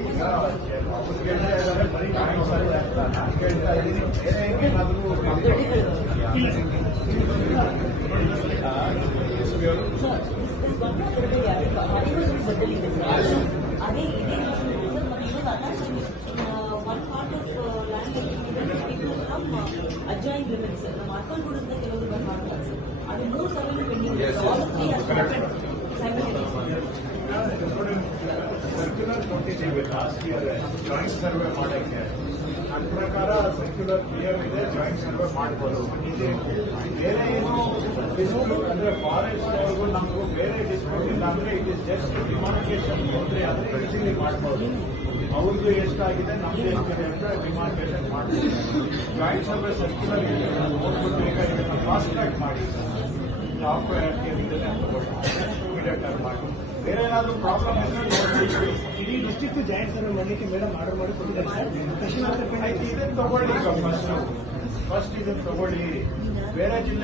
ಈಗ ಅವ್ರು ಕೇಳ್ತಾ ಇದ್ದಾರೆ ಬರೀ ಕಾಯಿನ್ಸ್ ಅಲ್ಲೇ ಅಂತ ನಾನು ಕೇಳ್ತಾ ಇದ್ದೀನಿ ಬೇರೆ ಏನಾದರೂ ಅದೇ ಇದೇ one part of land from adjoining limits ನಮ್ಮ ಅಕ್ಕಲ್ಗೂಡಿಂದ ಕೊಟ್ಟಿದ್ದೀವಿ ಜಾಸ್ತಿ ಇಯರ್ ಜಾಯಿಂಟ್ ಸರ್ವೆ ಮಾಡೋಕ್ಕೆ ನನ್ನ ಪ್ರಕಾರ ಸರ್ಕ್ಯುಲರ್ ಕ್ಲಿಯರ್ ಇದೆ ಜಾಯಿಂಟ್ ಸರ್ವೆ ಮಾಡ್ಬೋದು. ಇದೆ. ಬೇರೆ ಏನು ಡಿಸ್ಪ್ಯೂಟ್ ಅಂದ್ರೆ ಫಾರೆಸ್ಟ್ ಅವ್ರಿಗೂ ನಮಗೂ ಬೇರೆ ಡಿಸ್ಪ್ಯೂಟ್ ಇಲ್ಲ ಅಂದ್ರೆ ಇಟ್ ಇಸ್ ಜಸ್ಟ್ ಡಿಮಾರ್ಕೇಶನ್ ತೊಂದರೆ ಅದ್ರ ಈಸಿಲಿ ಮಾಡ್ಬೋದು. ಅವ್ರದ್ದು ಎಷ್ಟಾಗಿದೆ, ನಮ್ದು ಎಷ್ಟಿದೆ ಅಂತ ಡಿಮಾರ್ಕೇಶನ್ ಮಾಡ್ಬೋದು. ಜಾಯಿಂಟ್ ಸರ್ವೆ ಸರ್ಕ್ಯುಲರ್ ಇದೆ. ನೋಡ್ಬಿಟ್ಟು ಈಗ ಫಾಸ್ಟ್ ಟ್ರ್ಯಾಕ್ ಮಾಡಿ. ಜಾಬ್ ಇದನ್ನೇ ಇಮಿಡಿಯೇಟ್ ಆಗಿ ಮಾಡಿ. ಬೇರೆ ಏನಾದರೂ ಪ್ರಾಬ್ಲಮ್ ಇದ್ರೆ ಇಡೀ ಡಿಸ್ಟ್ರಿಕ್ಟ್ ಜಾಯಿಂಟ್ ಸರ್ವೆ ಮಾಡಲಿಕ್ಕೆ ಮೇಡಮ್ ಆರ್ಡರ್ ಮಾಡಿ ಕೊಟ್ಟಿದ್ದಾರೆ ತಗೊಳ್ಳಿ ಫಸ್ಟ್ ಇದನ್ನ ತಗೊಳ್ಳಿ. ಬೇರೆ ಜಿಲ್ಲೆ